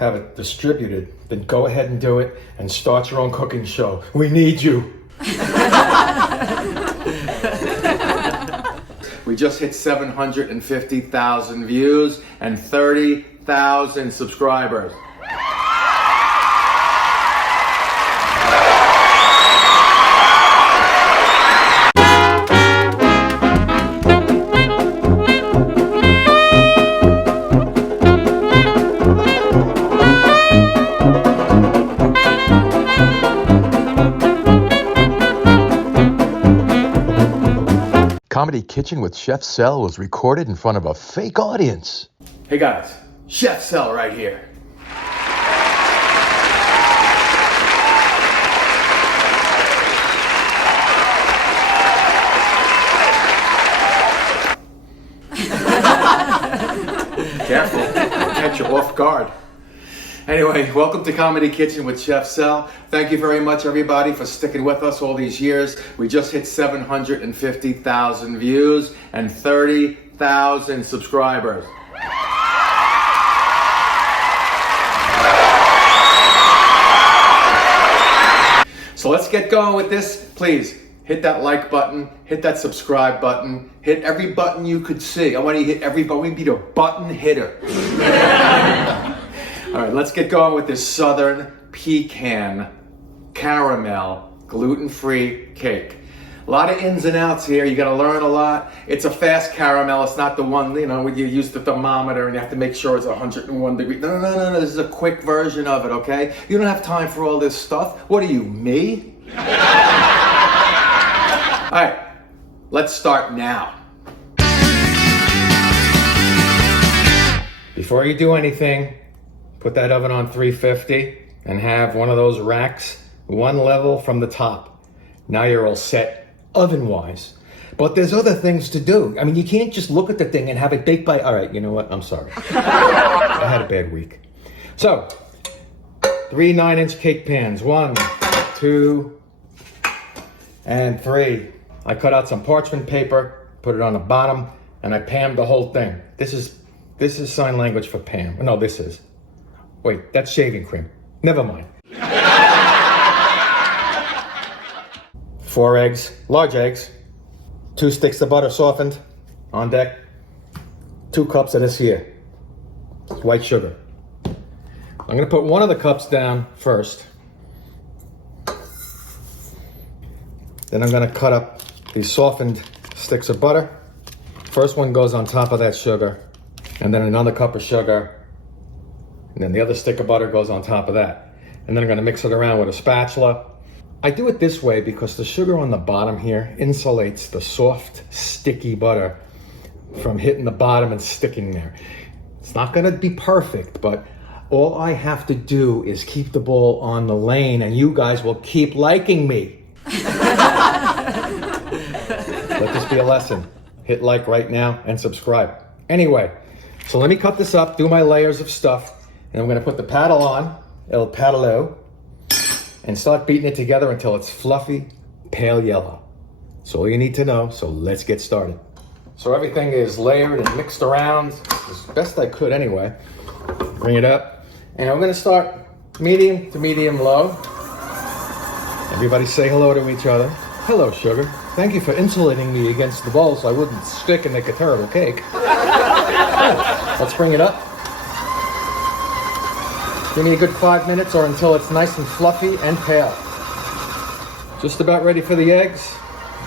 have it distributed, then go ahead and do it and start your own cooking show. We need you. We just hit 750,000 views and 30,000 subscribers. Comedy Kitchen with Chef Sel was recorded in front of a fake audience. Hey guys, Chef Sel right here. Careful, I'll catch you off guard. Anyway, welcome to Comedy Kitchen with Chef Sel. Thank you very much, everybody, for sticking with us all these years. We just hit 750,000 views and 30,000 subscribers. So let's get going with this. Please hit that like button, hit that subscribe button, hit every button you could see. I want you to hit every button. We be the button hitter. All right, let's get going with this Southern Pecan Caramel Gluten-Free Cake. A lot of ins and outs here. You got to learn a lot. It's a fast caramel. It's not the one, where you use the thermometer and you have to make sure it's 101 degrees. No. This is a quick version of it, okay? You don't have time for all this stuff. What are you, me? All right, let's start now. Before you do anything, put that oven on 350 and have one of those racks one level from the top. Now you're all set oven-wise. But there's other things to do. I mean, you can't just look at the thing and have it baked by... All right, you know what? I'm sorry. I had a bad week. So, 3 9-inch cake pans. 1, 2, and 3. I cut out some parchment paper, put it on the bottom, and I pammed the whole thing. This is sign language for Pam. No, this is. Wait, that's shaving cream. Never mind. 4 eggs, large eggs. 2 sticks of butter softened on deck. 2 cups of this here, white sugar. I'm gonna put one of the cups down first. Then I'm gonna cut up these softened sticks of butter. First one goes on top of that sugar, and then another cup of sugar. And then the other stick of butter goes on top of that. And then I'm gonna mix it around with a spatula. I do it this way because the sugar on the bottom here insulates the soft, sticky butter from hitting the bottom and sticking there. It's not gonna be perfect, but all I have to do is keep the ball on the lane and you guys will keep liking me. Let this be a lesson. Hit like right now and subscribe. Anyway, so let me cut this up, do my layers of stuff. And I'm gonna put the paddle on, el paddle, and start beating it together until it's fluffy, pale yellow. That's all you need to know, so let's get started. So everything is layered and mixed around, as best I could anyway. Bring it up, and I'm gonna start medium to medium low. Everybody say hello to each other. Hello, sugar. Thank you for insulating me against the bowl so I wouldn't stick and make a terrible cake. Let's bring it up. Give me a good 5 minutes or until it's nice and fluffy and pale. Just about ready for the eggs.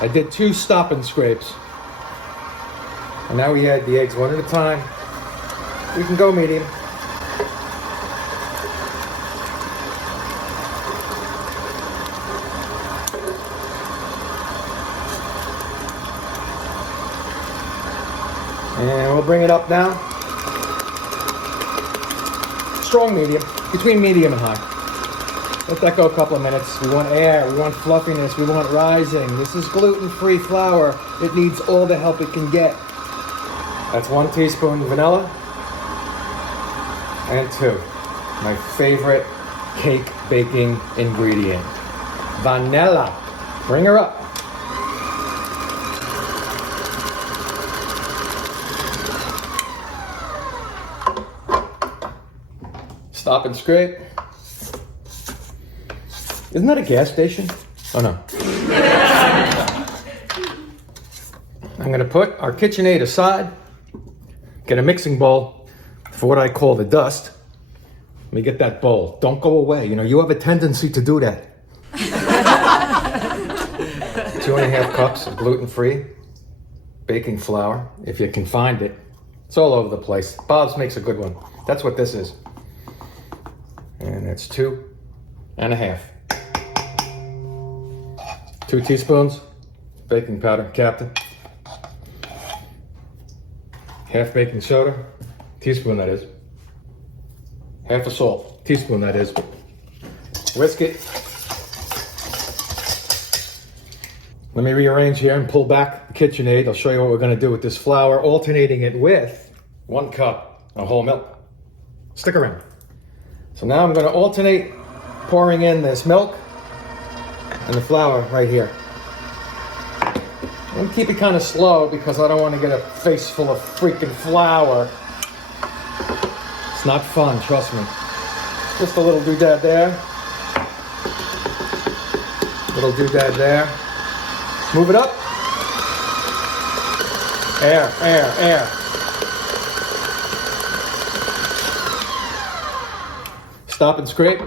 I did 2 stop and scrapes. And now we add the eggs one at a time. We can go medium. And we'll bring it up now. Strong medium, between medium and high. Let that go a couple of minutes. We want air, we want fluffiness, we want rising. This is gluten-free flour. It needs all the help it can get. That's 1 teaspoon vanilla. And 2, my favorite cake baking ingredient, vanilla. Bring her up. Stop and scrape. Isn't that a gas station? Oh no. I'm gonna put our KitchenAid aside, get a mixing bowl for what I call the dust. Let me get that bowl. Don't go away. You know, you have a tendency to do that. 2.5 cups of gluten-free baking flour, if you can find it. It's all over the place. Bob's makes a good one. That's what this is. And it's 2.5. 2 teaspoons baking powder, Captain. Half baking soda, teaspoon that is. Half a salt, teaspoon that is. Whisk it. Let me rearrange here and pull back the KitchenAid. I'll show you what we're gonna do with this flour, alternating it with 1 cup of whole milk. Stick around. So now I'm gonna alternate pouring in this milk and the flour right here. I'm gonna keep it kind of slow because I don't want to get a face full of freaking flour. It's not fun, trust me. Just a little doodad there. Little doodad there. Move it up. Air, air, air. Stop and scrape.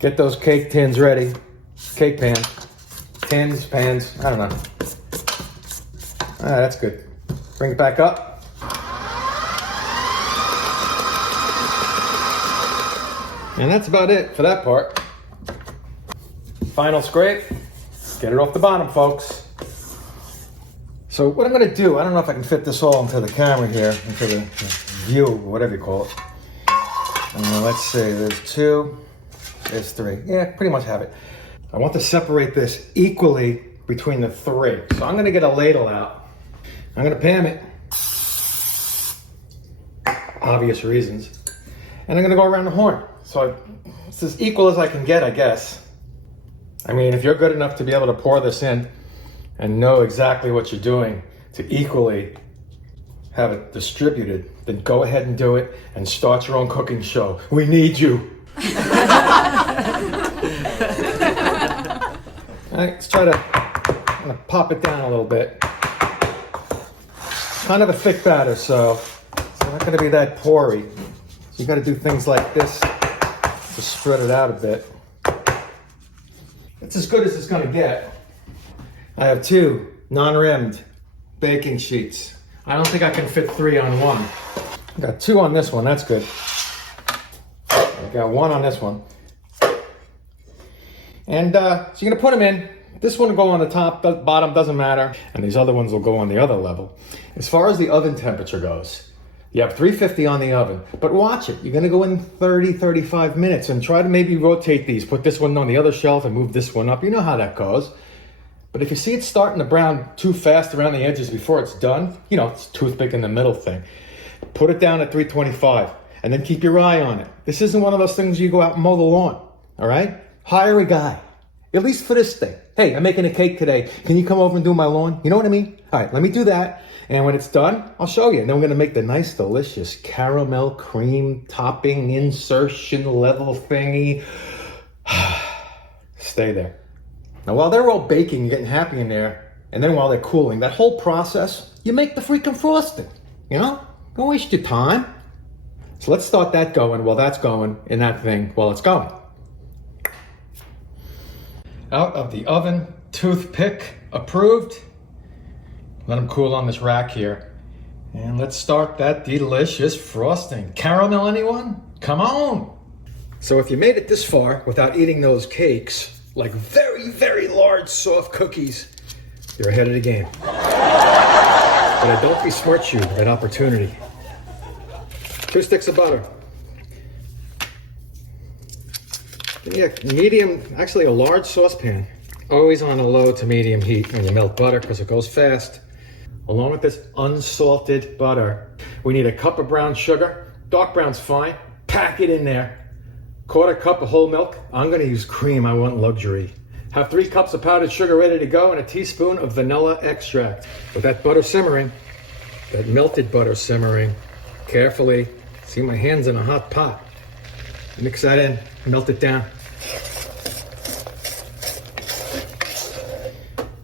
Get those cake tins ready. Cake pans. Tins, pans, I don't know. That's good. Bring it back up. And that's about it for that part. Final scrape. Get it off the bottom, folks. So what I'm gonna do, I don't know if I can fit this all into the camera here, into the view, whatever you call it. Let's see, there's 2. There's 3. Yeah, pretty much have it. I want to separate this equally between the 3. So I'm gonna get a ladle out. I'm gonna pan it. Obvious reasons. And I'm gonna go around the horn. So it's as equal as I can get, I guess. I mean, if you're good enough to be able to pour this in and know exactly what you're doing to equally have it distributed, then go ahead and do it and start your own cooking show. We need you. All right, let's try to pop it down a little bit. Kind of a thick batter, so it's not going to be that porry. So you got to do things like this to spread it out a bit. It's as good as it's going to get. I have 2 non-rimmed baking sheets. I don't think I can fit 3 on one. I got 2 on this one, that's good. I got 1 on this one. And so you're gonna put them in. This one will go on the top, the bottom doesn't matter. And these other ones will go on the other level. As far as the oven temperature goes, you have 350 on the oven, but watch it. You're gonna go in 30, 35 minutes and try to maybe rotate these. Put this one on the other shelf and move this one up. You know how that goes. But if you see it starting to brown too fast around the edges before it's done, you know, it's toothpick in the middle thing. Put it down at 325 and then keep your eye on it. This isn't one of those things you go out and mow the lawn, all right? Hire a guy, at least for this thing. Hey, I'm making a cake today. Can you come over and do my lawn? You know what I mean? All right, let me do that. And when it's done, I'll show you. And then we're gonna make the nice, delicious caramel cream topping insertion level thingy. Stay there. Now, while they're all baking, getting happy in there, and then while they're cooling, that whole process, you make the freaking frosting, you know? Don't waste your time. So let's start that going while that's going in that thing while it's going. Out of the oven, toothpick approved. Let them cool on this rack here. And let's start that delicious frosting. Caramel, anyone? Come on. So if you made it this far without eating those cakes, like very, very large soft cookies, you're ahead of the game. But I don't besmirch you that opportunity. 2 sticks of butter. Yeah, medium, actually a large saucepan. Always on a low to medium heat when you melt butter because it goes fast. Along with this unsalted butter, we need a cup of brown sugar. Dark brown's fine. Pack it in there. 1/4 cup of whole milk. I'm gonna use cream, I want luxury. Have 3 cups of powdered sugar ready to go and a teaspoon of vanilla extract. With that butter simmering, that melted butter simmering carefully. See, my hand's in a hot pot. Mix that in, melt it down.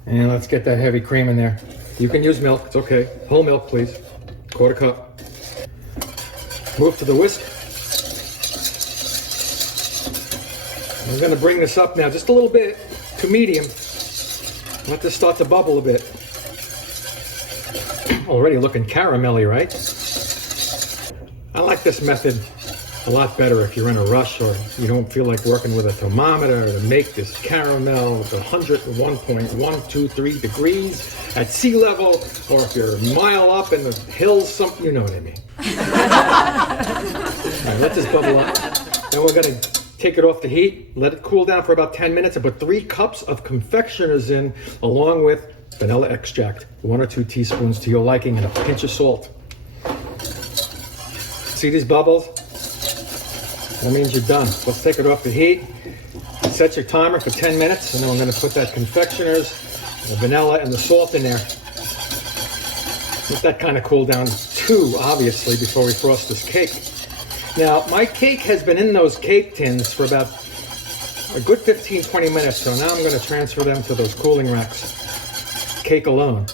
And let's get that heavy cream in there. You can use milk, it's okay. Whole milk, please. 1/4 cup. Move to the whisk. I'm gonna bring this up now just a little bit to medium. Let this start to bubble a bit. Already looking caramelly, right? I like this method a lot better if you're in a rush or you don't feel like working with a thermometer to make this caramel at 101.123 degrees at sea level, or if you're a mile up in the hills, you know what I mean. All right, let this bubble up. Then we're gonna take it off the heat, let it cool down for about 10 minutes, and put 3 cups of confectioners in, along with vanilla extract, 1 or 2 teaspoons to your liking, and a pinch of salt. See these bubbles? That means you're done. Let's take it off the heat. Set your timer for 10 minutes, and then we're going to put that confectioners, the vanilla, and the salt in there. Let that kind of cool down too, obviously, before we frost this cake. Now, my cake has been in those cake tins for about a good 15-20 minutes, so now I'm going to transfer them to those cooling racks. Cake alone.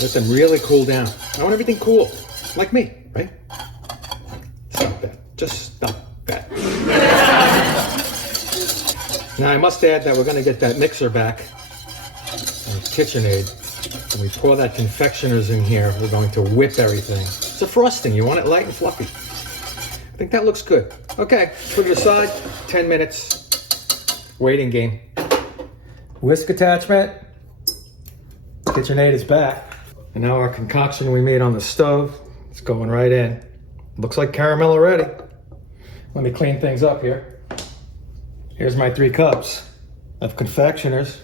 Let them really cool down. I want everything cool, like me, right? Stop that. Just stop that. Now I must add that we're going to get that mixer back, KitchenAid. When we pour that confectioners in here, we're going to whip everything. It's a frosting. You want it light and fluffy. I think that looks good. Okay, put it aside. 10 minutes. Waiting game. Whisk attachment. KitchenAid is back. And now our concoction we made on the stove, it's going right in. Looks like caramel already. Let me clean things up here. Here's my 3 cups of confectioners.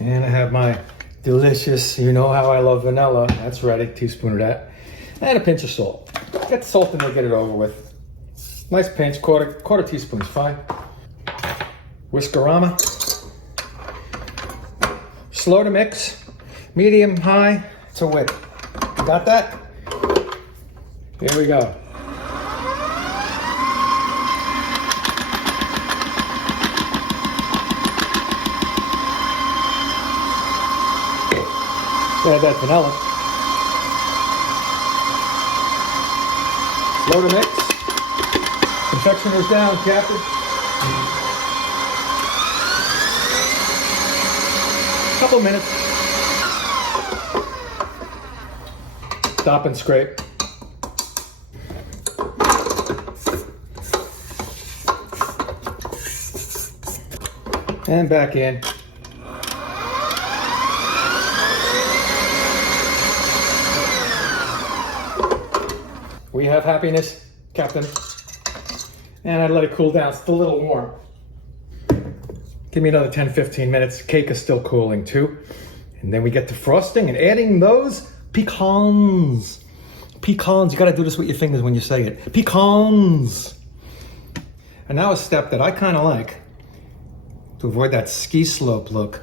And I have my delicious, you know how I love vanilla. That's ready, teaspoon of that. And a pinch of salt. Get the salt in there, get it over with. Nice pinch, quarter teaspoon is fine. Whiskerama. Slow to mix, medium, high to whip. Got that? Here we go. Add that vanilla. Low to mix. Confectioners down, Captain. Couple minutes. Stop and scrape. And back in. We have happiness, Captain. And I'd let it cool down. It's still a little warm. Give me another 10-15 minutes. Cake is still cooling too. And then we get to frosting and adding those pecans. Pecans. You got to do this with your fingers when you say it. Pecans. And now a step that I kind of like to avoid that ski slope look.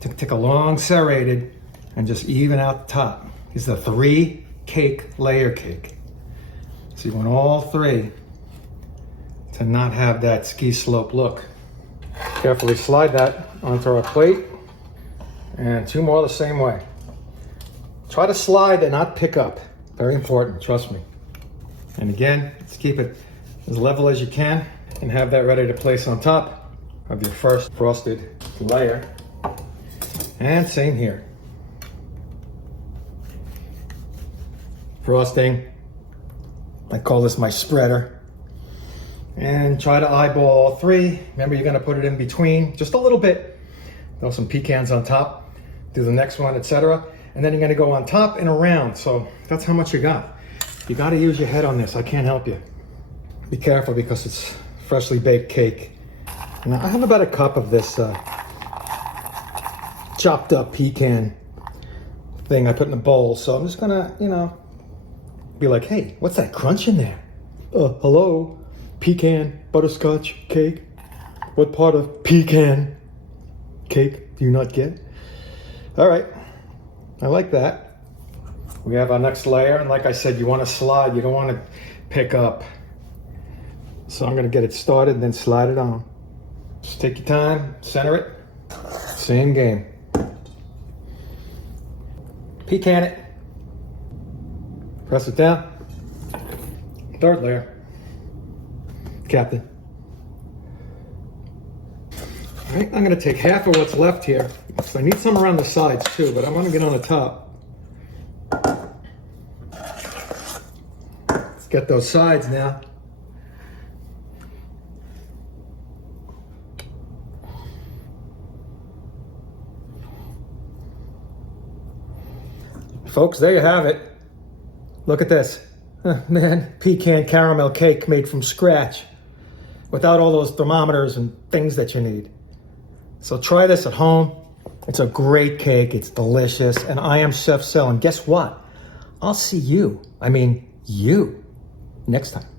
Take a long serrated and just even out the top. These are the 3 cake layer cake. So you want all 3 to not have that ski slope look. Carefully slide that onto our plate, and 2 more the same way. Try to slide and not pick up. Very important, trust me. And again, let's keep it as level as you can and have that ready to place on top of your first frosted layer. And same here. Frosting. I call this my spreader. And try to eyeball all 3. Remember, you're going to put it in between just a little bit. Throw some pecans on top. Do the next one, etc. And then you're going to go on top and around. So that's how much you got. You got to use your head on this. I can't help you. Be careful because it's freshly baked cake. Now I have about a cup of this chopped up pecan thing I put in a bowl. So I'm just going to, be like, hey, what's that crunch in there? Hello? Pecan butterscotch cake? What part of pecan cake do you not get? All right, I like that. We have our next layer, and like I said, you want to slide, you don't want to pick up. So I'm going to get it started and then slide it on. Just take your time, center it. Same game. Pecan it. Press it down. Third layer. Captain. All right, I'm going to take half of what's left here. So I need some around the sides too, but I want to get on the top. Let's get those sides now. Folks, there you have it. Look at this. Man, pecan caramel cake made from scratch without all those thermometers and things that you need. So try this at home. It's a great cake. It's delicious. And I am Chef Sel. And guess what? I'll see you, next time.